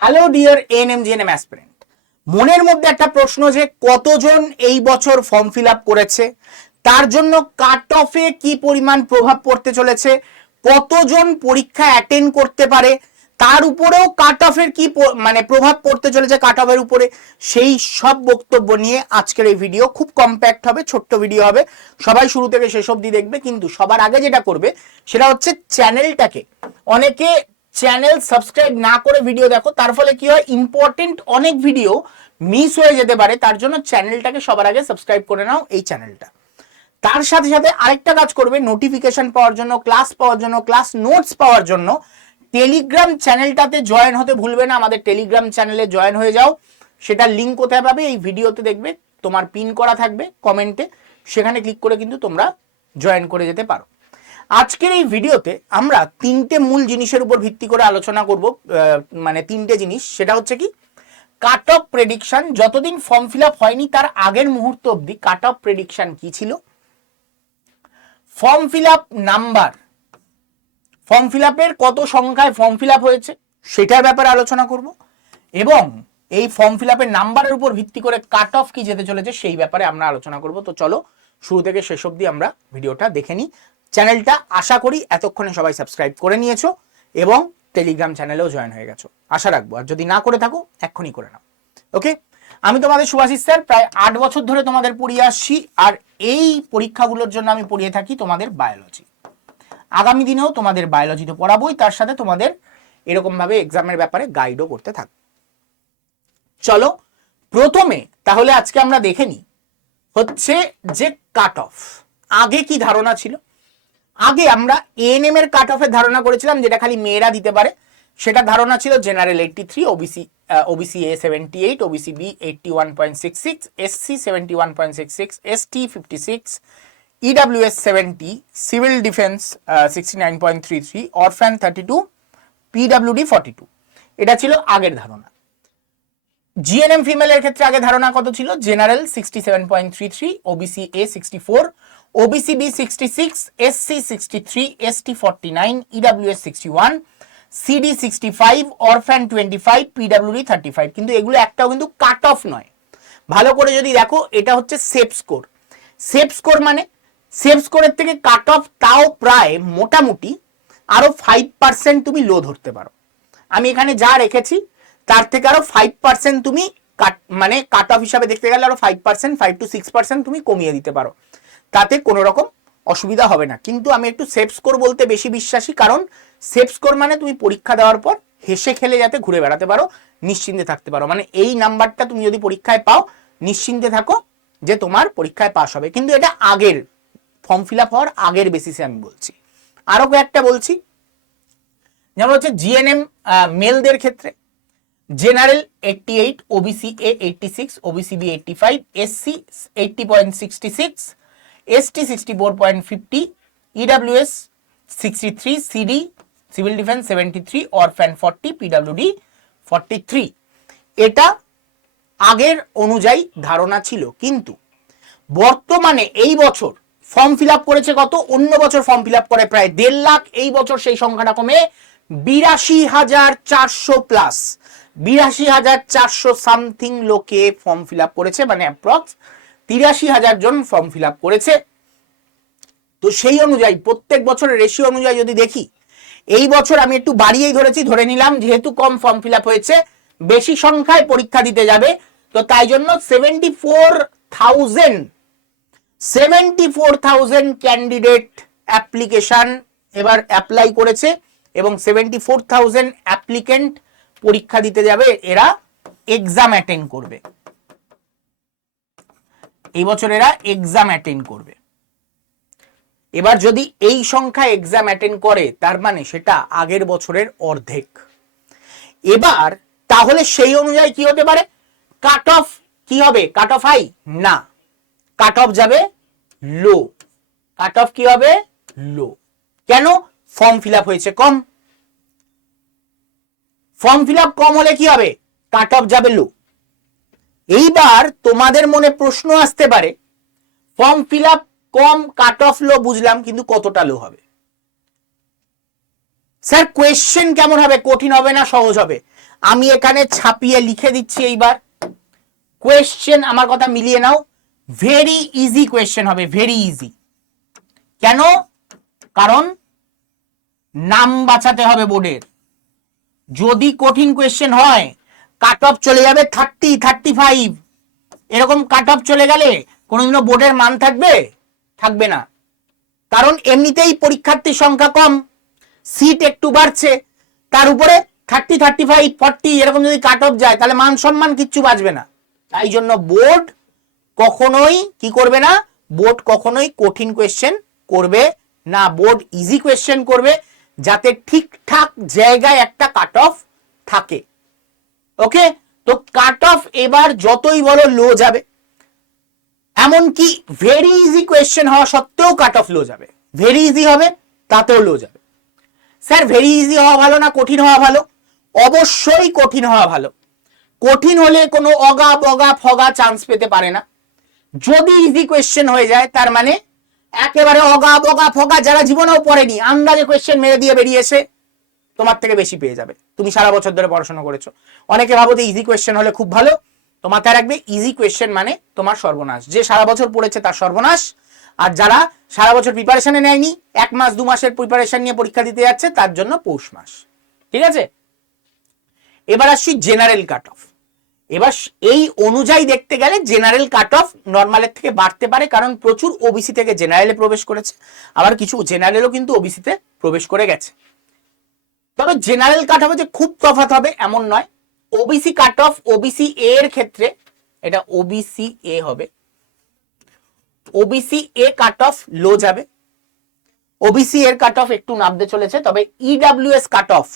Hello dear N M G N M aspirant মনের মধ্যে একটা প্রশ্ন যে কতজন এই বছর ফর্ম ফিল করেছে? তার জন্য কাট অফে কি পরিমাণ প্রভাব পড়তে চলেছে? কতজন পরীক্ষা অ্যাটেন্ড করতে পারে? তার উপরেও কাট অফের কি মানে প্রভাব পড়তে চলেছে কাট অফের উপরে? সেই সব বক্তব্য নিয়ে আজকের এই ভিডিও খুব কম্প্যাক্ট হবে, ছোট্ট ভিডিও হবে। সবাই শুরু থেকে শেষ অবধি দেখবে, কিন্তু সবার আগে যেটা করবে, সেটা হচ্ছে চ্যানেলটাকে অনেকে চ্যানেল সাবস্ক্রাইব না করে ভিডিও দেখো। তার ফলে কি হয়? ইম্পর্টেন্ট অনেক ভিডিও মিস হয়ে যেতে পারে। তার জন্য চ্যানেলটাকে সবার আগে সাবস্ক্রাইব করে নাও এই চ্যানেলটা। তার সাথে সাথে আরেকটা কাজ করবে নোটিফিকেশন পাওয়ার জন্য ক্লাস পাওয়ার জন্য ক্লাস নোটস পাওয়ার জন্য টেলিগ্রাম চ্যানেলটাতে জয়েন হতে ভুলবে না। আমাদের টেলিগ্রাম চ্যানেলে জয়েন হয়ে যাও। সেটা লিঙ্ক কোথায় পাবে? এই ভিডিওতে দেখবে। তোমার পিন করা থাকবে কমেন্টে সেখানে ক্লিক করে কিন্তু তোমরা জয়েন করে যেতে পারো। আজকের এই ভিডিওতে আমরা তিনটে মূল জিনিসের উপর ভিত্তি করে আলোচনা করব মানে তিনটে জিনিস। সেটা হচ্ছে কি কাট অফ প্রেডিকশন যতদিন ফর্ম ফিল আপ হয়নি তার আগের মুহূর্ত অবধি কাট অফ প্রেডিকশন কি ছিল? Form fill up number form fill আপের কত সংখ্যায় ফর্ম ফিল আপ হয়েছে সেটার ব্যাপারে আলোচনা করব এবং এই ফর্ম ফিল আপের নাম্বারের উপর ভিত্তি করে কাট অফ কি যেতে চলেছে সেই ব্যাপারে আমরা আলোচনা করব। তো চলো, শুরু থেকে শেষ অবধি আমরা ভিডিওটা দেখে নিই। চ্যানেলটা আশা করি এতক্ষণে সবাই সাবস্ক্রাইব করে নিয়েছো এবং টেলিগ্রাম চ্যানেলেও জয়েন হয়ে গেছো। আশা রাখব। আর যদি না করে থাকো, এক্ষুনি করে নাও। ওকে? আমি তোমাদের সুভাষিস স্যার, প্রায় আট বছর ধরে তোমাদের পড়িয়ে আসছি, আর এই পরীক্ষাগুলোর জন্য আমি পড়িয়ে থাকি তোমাদের বায়োলজি। আগামী দিনেও তোমাদের বায়োলজি তো পড়াবোই, তার সাথে তোমাদের এরকম ভাবে এক্সামের ব্যাপারে গাইডও করতে থাকব চলো, প্রথমে তাহলে আজকে আমরা দেখে নিই, হচ্ছে যে কাট অফ আগে কি ধারণা ছিল? আগে আমরা এএনএম এর কাট অফের ধারণা করেছিলাম যেটা খালি মেয়েরা দিতে পারে। সেটা ধারণা ছিল general eighty three OBC OBC A seventy eight OBC B eighty one point six six SC seventy one point six six ST fifty six EWS seventy civil defence sixty nine point three three orphan thirty two PWD forty two এটা ছিল আগের ধারণা। GNM ফিমেলের ক্ষেত্রে আগে ধারণা কত ছিল? General sixty seven point three three OBC A sixty four OBC B sixty six SC sixty three ST forty nine EWS sixty one CD sixty five orphan twenty five PWD thirty five কিন্তু এগুলো একটাও কিন্তু cut off নয়। ভালো করে যদি দেখো, এটা হচ্ছে সেফ স্কোর সেফ স্কোর মানে সেফ স্কোরের থেকে কাট অফ তাও প্রায় মোটামুটি আরও ফাইভ পার্সেন্ট তুমি লো ধরতে পারো। আমি এখানে যা রেখেছি, তার থেকে আরও ফাইভ পার্সেন্ট তুমি কাট মানে কাট অফ হিসাবে দেখতে গেলে আরও five percent five two six percent তুমি কমিয়ে দিতে পারো। তাতে কোনো রকম অসুবিধা হবে না। কিন্তু আমি একটু সেফ স্কোর বলতে বেশি বিশ্বাসী, কারণ সেফ স্কোর মানে তুমি পরীক্ষা দেওয়ার পর হেসে খেলে যাতে ঘুরে বেড়াতে পারো, নিশ্চিন্তে থাকতে পারো। মানে এই নাম্বারটা তুমি যদি পরীক্ষায় পাও, নিশ্চিন্তে থাকো যে তোমার পরীক্ষায় পাশ হবে। কিন্তু এটা আগের ফর্ম ফিল আপ হওয়ার আগের বেসিসে আমি বলছি। আরও কয়েকটা বলছি। যেমন হচ্ছে জিএনএম মেলদের ক্ষেত্রে general eighty eight OBC A eighty six OBC B eighty five SC eighty point sixty six ST sixty four point fifty EWS sixty three CD civil defence seventy three orphan forty PWD forty three এটা আগের অনুযায়ী ধারণা ছিল, কিন্তু বর্তমানে এই বছর form fill করেছে কত? অন্য বছর ফর্ম ফিল করে প্রায় দেড় লাখ। এই বছর সেই সংখ্যাটা কমে বিরাশি হাজার চারশো প্লাস বিরাশি হাজার চারশো সামথিং লোকে ফর্ম ফিল করেছে মানে অ্যাপ্রক্স তিরাশি হাজার জন ফর্ম ফিল করেছে। তো সেই অনুযায়ী, প্রত্যেক বছরের রেশিও অনুযায়ী যদি দেখি, এই বছর আমি একটু বাড়িয়েই ধরেছি, ধরে নিলাম যেহেতু কম ফর্ম ফিল হয়েছে, বেশি সংখ্যায় পরীক্ষা দিতে যাবে, তো তাই জন্য seventy four thousand seventy four thousand candidate application এবার অ্যাপ্লাই করেছে এবং সেভেন্টি ফোর থাউজেন্ড অ্যাপ্লিকেন্ট পরীক্ষা দিতে যাবে, এরা এক্সাম অ্যাটেন্ড করবে। এই বছর এরা এক্সাম অ্যাটেন্ড করবে। এবার যদি এই সংখ্যা এক্সাম অ্যাটেন্ড করে, তার মানে সেটা আগের বছরের অর্ধেক। এবার তাহলে সেই অনুযায়ী কি হতে পারে? কাট অফ কি হবে? কাট অফ হাই না। কাট অফ যাবে লো কাট অফ কি হবে? লো কেন? ফর্ম ফিল হয়েছে কম। ফর্ম ফিল কম হলে কি হবে? কাট অফ যাবে লো এইবার তোমাদের মনে প্রশ্ন আসতে পারে ফর্ম ফিল আপ কম কাট অফ লো বুঝলাম কিন্তু কতটা লো হবে। স্যার কোয়েশ্চেন কেমন হবে? কঠিন হবে না সহজ হবে? আমি এখানে ছাপিয়ে লিখে দিচ্ছি এইবার। কোয়েশ্চেন আমার কথা মিলিয়ে নাও। ভেরি ইজি কোয়েশ্চেন হবে ভেরি ইজি কেন? কারণ নাম বাঁচাতে হবে বোর্ডের যদি কঠিন কোয়েশ্চেন হয় কাট অফ চলে যাবে থার্টি থার্টি ফাইভ এরকম কাট অফ চলে গেলে কোনোদিনও বোর্ডের মান থাকবে? থাকবে না। কারণ এমনিতেই পরীক্ষার্থীর সংখ্যা কম। সিট একটু বাড়ছে। তার উপরে থার্টি থার্টি ফাইভ ফর্টি এরকম যদি কাট অফ যায়, তাহলে মান সম্মান কিচ্ছু বাঁচবে না। তাই জন্য বোর্ড কখনোই কি করবে না? বোর্ড কখনোই কঠিন কোয়েশ্চেন করবে না। বোর্ড ইজি কোয়েশ্চেন করবে, যাতে ঠিকঠাক জায়গায় একটা কাট অফ থাকে। ওকে তো কাট অফ এবার যতই বলো লো যাবে। এমনকি ভেরি ইজি কোয়েশ্চেন হওয়া সত্ত্বেও কাট অফ লো যাবে। ভেরি ইজি হবে, তাতেও লো যাবে। স্যার ভেরি ইজি হওয়া ভালো না কঠিন হওয়া ভালো? অবশ্যই কঠিন হওয়া ভালো। কঠিন হলে কোনো অগা বগা ফগা চান্স পেতে পারে না। যদি ইজি কোয়েশ্চেন হয়ে যায়, তার মানে একেবারে অগা বগা ফগা যারা জীবনেও পড়েনি, আন্দাজে কোয়েশ্চেন মেরে দিয়ে বেরিয়েছে। তোমার থেকে বেশি পেয়ে যাবে। তুমি সারা বছর ধরে পড়াশোনা করেছ। অনেকে ভাবো যে ইজি কোয়েশ্চেন হলে খুব ভালো। তো মাথায় রাখবে ইজি কোয়েশ্চেন মানে তোমার সর্বনাশ। যে সারা বছর পড়েছে তার সর্বনাশ। আর যারা সারা বছর প্রিপারেশনে নেয়নি, এক মাস, দু মাসের প্রিপারেশন নিয়ে পরীক্ষা দিতে যাচ্ছে, তার জন্য পৌষ মাস। ঠিক আছে? এবার আসছি জেনারেল কাট অফ এবার এই অনুযায়ী দেখতে গেলে জেনারেল কাট অফ নর্মালের থেকে বাড়তে পারে, কারণ প্রচুর ওবিসি থেকে জেনারেলে প্রবেশ করেছে। আবার কিছু জেনারেলও কিন্তু ওবিসিতে প্রবেশ করে গেছে। তবে জেনারেল কাট অফে যে খুব তফাৎ হবে, এমন নয়। OBC cut off OBC A এর ক্ষেত্রে এটা ওবিসি এ হবে। ওবিসি এ কাট অফ লো যাবে। ওবিসি এর কাট অফ একটু নামতে চলেছে, তবে E EWS cut off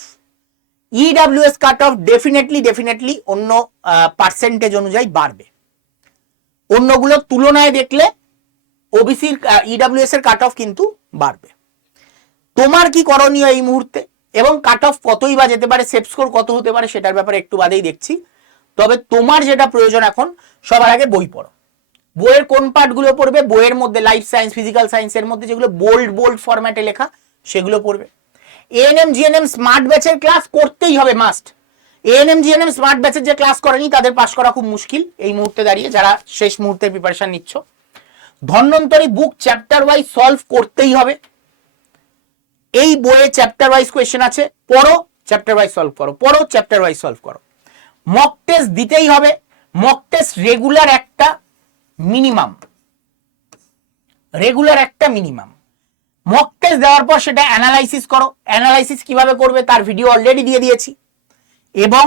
EWS cut off definitely definitely অন্য পার্সেন্টেজ অনুযায়ী বাড়বে। অন্যগুলোর তুলনায় দেখলে ওবিসির ইডাব্লিউএস এর কাট অফ কিন্তু বাড়বে। তোমার কি করণীয় এই মুহূর্তে? এবং কাট অফ কতই বা যেতে পারে সেফ স্কোর কত হতে পারে সেটার ব্যাপারে একটু বাদেই দেখছি। তবে তোমার যেটা প্রয়োজন এখন, সবার আগে বই পড়ো। বইয়ের কোন পার্টগুলো পড়বে? বইয়ের মধ্যে লাইফ সায়েন্স ফিজিক্যাল সায়েন্সের মধ্যে যেগুলো বোল্ড বোল্ড ফরম্যাটে লেখা, সেগুলো পড়বে। এএনএম জিএনএম স্মার্ট ব্যাচের ক্লাস করতেই হবে মাস্ট এএনএম জিএনএম স্মার্ট ব্যাচের যে ক্লাস করেনি, তাদের পাশ করা খুব মুশকিল এই মুহূর্তে দাঁড়িয়ে, যারা শেষ মুহূর্তে প্রিপারেশন নিচ্ছ। Dhanwantari book chapter wise solve করতেই হবে। এই বইয়ে চ্যাপ্টার ওয়াইজ কোয়েশ্চেন আছে, পড়ো চ্যাপ্টার ওয়াইজ সলভ করো, পড়ো চ্যাপ্টার ওয়াইজ সলভ করো। মক টেস্ট দিতেই হবে মক টেস্ট রেগুলার একটা মিনিমাম রেগুলার একটা মিনিমাম মক টেস্ট দেওয়ার পর সেটা অ্যানালাইসিস করো অ্যানালাইসিস কীভাবে করবে তার ভিডিও অলরেডি দিয়ে দিয়েছি। এবং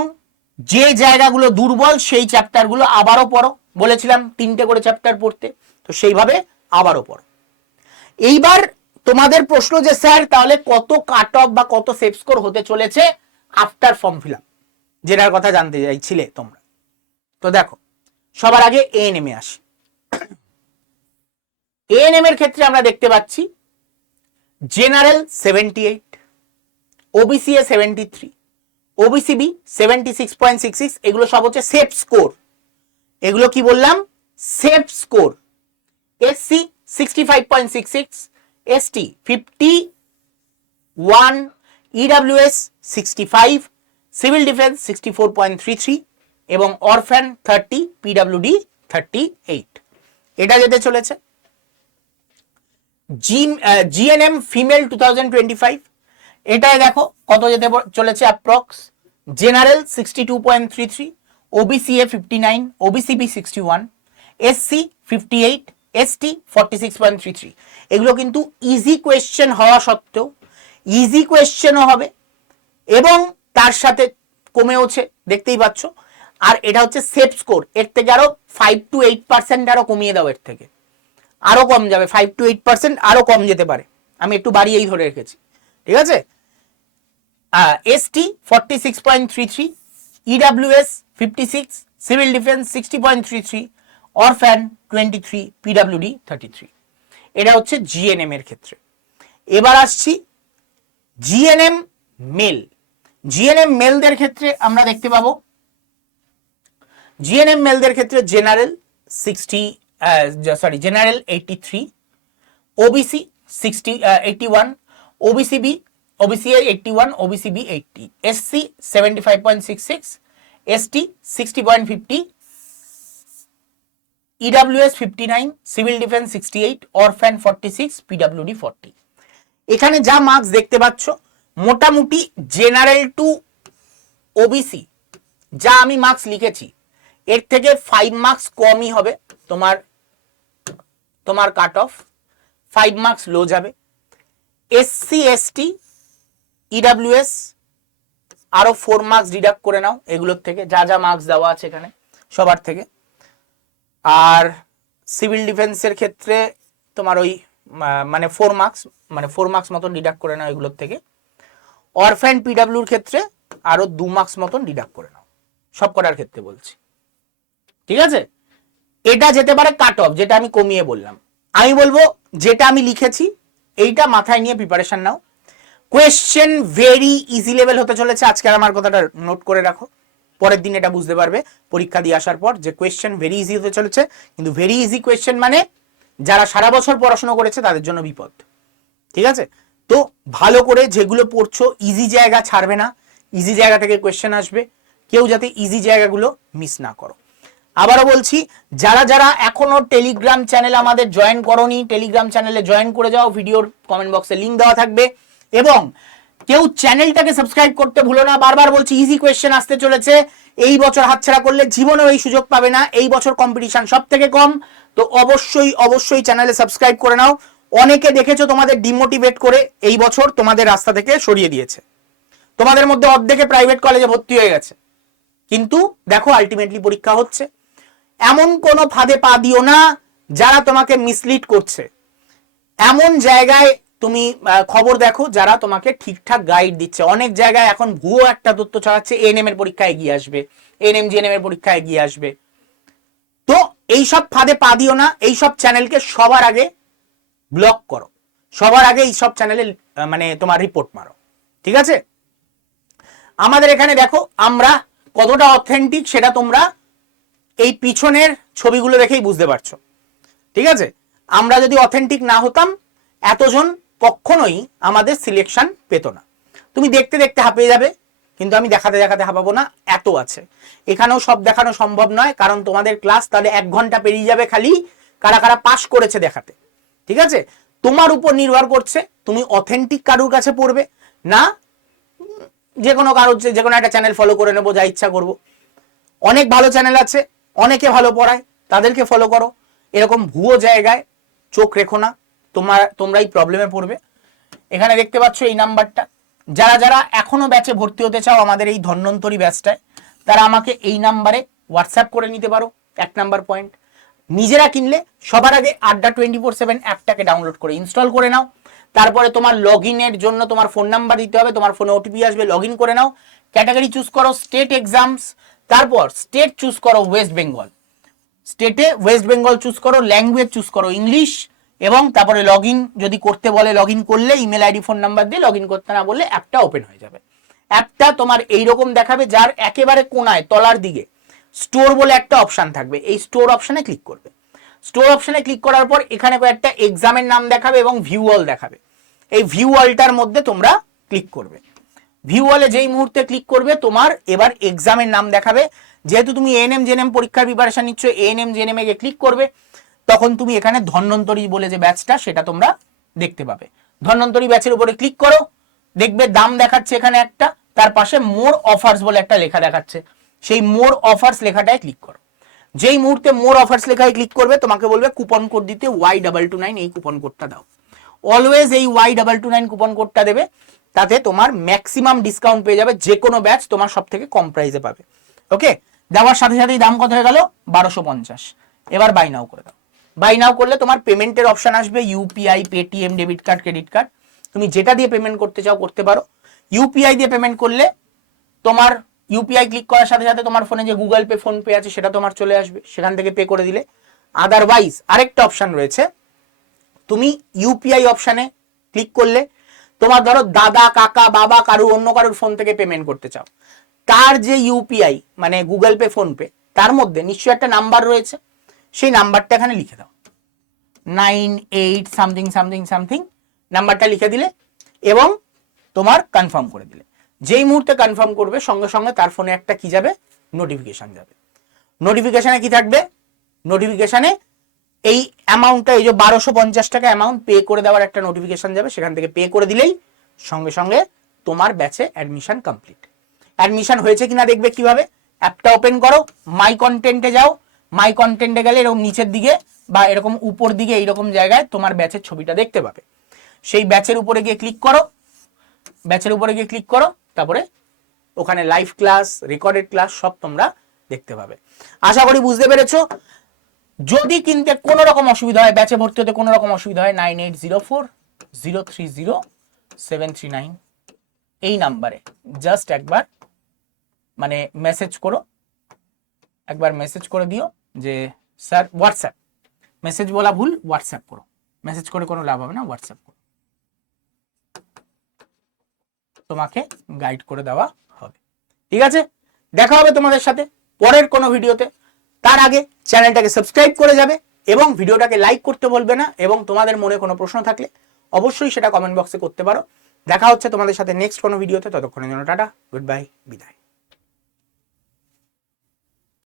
যে জায়গাগুলো দুর্বল, সেই চ্যাপ্টারগুলো আবারও পড়ো। বলেছিলাম তিনটে করে চ্যাপ্টার পড়তে, তো সেইভাবে আবারও পড়ো। এইবার তোমাদের প্রশ্ন যে, স্যার, তাহলে কত কাট অফ বা কত সেফ স্কোর হতে চলেছে? আফটার ফর্ম ফিল আপ যেটার কথা জানতে চাইছিলে তোমরা। তো দেখো, সবার আগে এ আসি। এএনএম এর ক্ষেত্রে আমরা দেখতে পাচ্ছি general seventy eight OBC A seventy three OBC B seventy six point six six এগুলো সব হচ্ছে সেফ স্কোর এগুলো কি বললাম? Safe score SC sixty five point six six ST fifty one EWS sixty five civil defence sixty four point three three এবং orphan thirty PWD thirty eight এটা যেতে চলেছে। G GNM female two thousand twenty five এটাই দেখো কত যেতে চলেছে approx general sixty two point three three OBC A fifty nine OBC B sixty one SC fifty eight ST forty six point three three এগুলো কিন্তু easy question হওয়া সত্ত্বেও easy কোয়েশ্চেনও হবে এবং তার সাথে কমেওছে, দেখতেই পাচ্ছ। আর এটা হচ্ছে সেফ স্কোর এর থেকে আরও ফাইভ টু এইট পার্সেন্ট আরও কমিয়ে দাও এর থেকে। আরও কম যাবে ফাইভ টু এইট পার্সেন্ট আরও কম যেতে পারে। আমি একটু বাড়িয়েই ধরে রেখেছি। ঠিক আছে? ST forty six point three three EWS fifty six civil defence sixty point three three orphan twenty three PWD thirty three এটা হচ্ছে জিএনএম এর ক্ষেত্রে। এবার আসছি জিএনএম মেল জিএনএম মেলদের ক্ষেত্রে আমরা দেখতে পাবো। জিএনএম মেলদের ক্ষেত্রে general sixty sorry general eighty three OBC sixty eighty one OBC B OBC A eighty one OBC B eighty SC seventy five point six six ST sixty point fifty EWS fifty nine civil defence sixty eight orphan forty six PWD forty এখানে যা marks দেখতে পাচ্ছ, মোটামুটি general two OBC যা আমি marks লিখেছি, এর থেকে ফাইভ মার্কস কমই হবে তোমার তোমার cut off five marks low যাবে এসসি এসটি ইডাব্লিউএস আরও ফোর মার্কস ডিডাক্ট করে নাও, এগুলোর থেকে যা যা মার্কস দেওয়া আছে এখানে, সবার থেকে। আর সিভিল ডিফেন্সের ক্ষেত্রে তোমার ওই মানে ফোর মার্কস মানে ফোর মার্কস মতন ডিডাক্ট করে নাও এগুলোর থেকে। অরফ্যান পিডাব্লিউর ক্ষেত্রে আরও দু মার্কস মতন ডিডাক্ট করে নাও। সব কটার ক্ষেত্রে বলছি। ঠিক আছে? এটা যেতে পারে কাট অফ যেটা আমি কমিয়ে বললাম। আমি বলব যেটা আমি লিখেছি, এইটা মাথায় নিয়ে প্রিপারেশন নাও। কোয়েশ্চেন ভেরি ইজি লেভেল হতে চলেছে। আজকের আমার কথাটা নোট করে রাখো। পরের দিন এটা বুঝতে পারবে। পরীক্ষা দিয়ে আসার পর যে কোয়েশ্চেন ভেরি ইজি হতে চলেছে, কিন্তু ভেরি ইজি কোয়েশ্চেন মানে যারা সারা বছর পড়াশোনা করেছে তাদের জন্য বিপদ। ঠিক আছে? তো ভালো করে যেগুলো পড়ছো ইজি জায়গা ছাড়বে না। ইজি জায়গা থেকে কোয়েশ্চেন আসবে। কেউ যাতে ইজি জায়গাগুলো মিস না করো। আবারও বলছি, যারা যারা এখনও টেলিগ্রাম চ্যানেল আমাদের জয়েন করনি টেলিগ্রাম চ্যানেলে জয়েন করে যাও ভিডিওর কমেন্ট বক্সে লিংক দেওয়া থাকবে। এবং কেউ চ্যানেলটাকে সাবস্ক্রাইব করতে ভুলো না, বারবার বলছি ইজি কোয়েশ্চেন আসতে চলেছে। এই বছর হাতছাড়া করলে জীবনেও এই সুযোগ পাবে না। এই বছর কম্পিটিশন সব থেকে কম। তো অবশ্যই অবশ্যই চ্যানেলে সাবস্ক্রাইব করে নাও। অনেকে দেখেছ তোমাদের ডিমোটিভেট করে এই বছর তোমাদের রাস্তা থেকে সরিয়ে দিয়েছে। তোমাদের মধ্যে অর্ধেকে প্রাইভেট কলেজে ভর্তি হয়ে গেছে। কিন্তু দেখো আলটিমেটলি পরীক্ষা হচ্ছে। এমন কোনো ফাঁদে পা দিও না যারা তোমাকে মিসলিড করছে। এমন জায়গায় তুমি খবর দেখো যারা তোমাকে ঠিকঠাক গাইড দিচ্ছে। অনেক জায়গায় এখন ভুয়ো একটা তথ্য ছড়াচ্ছে এনএম এর পরীক্ষা এগিয়ে আসবে। এনএম জিএনএম এর পরীক্ষা এগিয়ে আসবে। তো এইসব ফাঁদে পা দিও না এইসব চ্যানেলকে সবার আগে ব্লক করো। সবার আগে এইসব চ্যানেলে মানে তোমার রিপোর্ট মারো। ঠিক আছে? আমাদের এখানে দেখো, আমরা কতটা অথেন্টিক সেটা তোমরা এই পিছনের ছবিগুলো দেখেই বুঝতে পারছ। ঠিক আছে? আমরা যদি অথেন্টিক না হতাম, এতজন কখনোই আমাদের সিলেকশন পেত না। তুমি দেখতে দেখতে হাঁপিয়ে যাবে, কিন্তু আমি দেখাতে দেখাতে হাঁপাবো না, এত আছে। এখানেও সব দেখানো সম্ভব নয়, কারণ তোমাদের ক্লাস তাহলে এক ঘণ্টা পেরিয়ে যাবে খালি কারা কারা পাস করেছে দেখাতে। ঠিক আছে? তোমার উপর নির্ভর করছে, তুমি অথেন্টিক কারুর কাছে পড়বে, না যে কোনো কারোর, যে কোনো একটা চ্যানেল ফলো করে নেব, যা ইচ্ছা করব। অনেক ভালো চ্যানেল আছে, অনেকে ভালো পড়ায়, তাদেরকে ফলো করো। এরকম ভুয়ো জায়গায় চোখ রেখো না তোমার, তোমরাই প্রবলেমে পড়বে। এখানে দেখতে পাচ্ছ এই নাম্বারটা যারা যারা এখনও ব্যাচে ভর্তি হতে চাও আমাদের এই ধন্বন্তরী ব্যাচটায় তারা আমাকে এই নাম্বারে হোয়াটসঅ্যাপ করে নিতে পারো, এক নাম্বার পয়েন্ট নিজেরা কিনলে সবার আগে আড্ডা টোয়েন্টি ফোর সেভেন অ্যাপটাকে ডাউনলোড করে ইনস্টল করে নাও। তারপরে তোমার লগ ইনের জন্য তোমার ফোন নাম্বার দিতে হবে, তোমার ফোনে ওটিপি আসবে লগ ইন করে নাও। ক্যাটাগরি চুজ করো স্টেট এক্সামস তারপর স্টেট চুজ করো ওয়েস্ট বেঙ্গল স্টেটে ওয়েস্ট বেঙ্গল চুজ করো ল্যাঙ্গুয়েজ চুজ করো ইংলিশ এবং তারপরে লগ যদি করতে বলে লগ করলে ইমেল আইডি ফোন নাম্বার দিয়ে লগ করতে না বললে অ্যাপটা ওপেন হয়ে যাবে। অ্যাপটা তোমার এইরকম দেখাবে যার একেবারে কোনায়, তলার দিকে স্টোর বলে একটা অপশান থাকবে। এই স্টোর অপশানে ক্লিক করবে। স্টোর অপশানে ক্লিক করার পর এখানে কয়েকটা এক্সামের নাম দেখাবে এবং ভিউ অল দেখাবে। এই ভিউ অলটার মধ্যে তোমরা ক্লিক করবে। ভিউ ওয়ালে যেই মুহূর্তে ক্লিক করবে, তোমার এবার এক্সামের নাম দেখাবে। যেহেতু তুমি এন এএনএম জেএনএম পরীক্ষার প্রিপারেশন নিচ্ছ এএনএম জেএনএম এ ক্লিক করবে। তখন তুমি এখানে ধন্বন্তরী বলে যে ব্যাচটা সেটা তোমরা দেখতে পাবে। ধন্বন্তরী ব্যাচের উপরে ক্লিক করো, দেখবে দাম দেখাচ্ছে এখানে একটা, তার পাশে মোর অফার্স বলে একটা লেখা দেখাচ্ছে। সেই মোর অফার্স লেখাটায় ক্লিক করো। যেই মুহূর্তে মোর অফার্স লেখায় ক্লিক করবে, তোমাকে বলবে কুপন কোড দিতে ওয়াই ডাবল টু নাইন এই কুপন কোডটা দাও। অলওয়েজ এই Y double two nine coupon কোডটা দেবে, তাতে তোমার ম্যাক্সিমাম ডিসকাউন্ট পেয়ে যাবে যে কোনো ব্যাচ তোমার সব থেকে কম প্রাইসে পাবে। ওকে দেওয়ার সাথে সাথেই দাম কত হয়ে গেল? বারোশো পঞ্চাশ। এবার বাই নাও করে দাও। বাই নাও করলে তোমার পেমেন্টের অপশন আসবে UPI Paytm debit card credit card তুমি যেটা দিয়ে পেমেন্ট করতে চাও, করতে পারো। ইউপিআই দিয়ে পেমেন্ট করলে তোমার ইউপিআই ক্লিক করার সাথে সাথে তোমার ফোনে যে গুগল পে ফোন পে আছে, সেটা তোমার চলে আসবে। সেখান থেকে পে করে দিলে। আদারওয়াইজ আরেকটা অপশন রয়েছে। তুমি ইউপিআই অপশানে ক্লিক করলে তোমার ধরো দাদা, কাকা, বাবা কারুর অন্য কারুর ফোন থেকে পেমেন্ট করতে চাও। তার যে ইউপিআই মানে গুগল পে ফোন পে তার মধ্যে নিশ্চয়ই একটা নাম্বার রয়েছে। সেই নাম্বারটা এখানে লিখে দাও। Nine eight something something something নাম্বারটা লিখে দিলে এবং তোমার কনফার্ম করে দিলে। যেই মুহূর্তে কনফার্ম করবে, সঙ্গে সঙ্গে তার ফোনে একটা কি যাবে? নোটিফিকেশন যাবে। নোটিফিকেশানে কি থাকবে? নোটিফিকেশানে এই অ্যামাউন্টটা এই যে বারোশো পঞ্চাশ টাকা অ্যামাউন্ট পে করে দেওয়ার একটা নোটিফিকেশন যাবে, সেখান থেকে পে করে দিলেই সঙ্গে সঙ্গে তোমার ব্যাচে অ্যাডমিশন কমপ্লিট অ্যাডমিশন হয়েছে কিনা দেখবে কীভাবে? অ্যাপটা ওপেন করো মাই কন্টেন্টে যাও মাই কন্টেন্টে গেলে এরকম নিচের দিকে বা এরকম উপর দিকে এইরকম জায়গায় তোমার ব্যাচের ছবিটা দেখতে পাবে। সেই ব্যাচের উপরে গিয়ে ক্লিক করো। ব্যাচের উপরে গিয়ে ক্লিক করো। তারপরে ওখানে লাইভ ক্লাস রেকর্ডেড ক্লাস সব তোমরা দেখতে পাবে। আশা করি বুঝতে পেরেছ। যদি কিনতে কোনো রকম অসুবিধা হয় ব্যাচে ভর্তি হতে কোনো রকম অসুবিধা হয় nine eight zero four zero three zero seven three nine এই নাম্বারে জাস্ট একবার মানে মেসেজ করো। একবার মেসেজ করে দিও যে, স্যার হোয়াটসঅ্যাপ মেসেজ বলা ভুল হোয়াটসঅ্যাপ করো। মেসেজ করে কোনো লাভ হবে না হোয়াটসঅ্যাপ করো। তোমাকে গাইড করে দেওয়া হবে। ঠিক আছে? দেখা হবে তোমাদের সাথে পরের কোনো ভিডিওতে। তার আগে চ্যানেলটাকে সাবস্ক্রাইব করে যাবে এবং ভিডিওটাকে লাইক করতে বলবে না এবং তোমাদের মনে কোনো প্রশ্ন থাকলে অবশ্যই সেটা কমেন্ট বক্সে করতে পারো। দেখা হচ্ছে তোমাদের সাথে নেক্সট কোনো ভিডিওতে। ততক্ষণের জন্য টাটা গুড বাই বিদায়।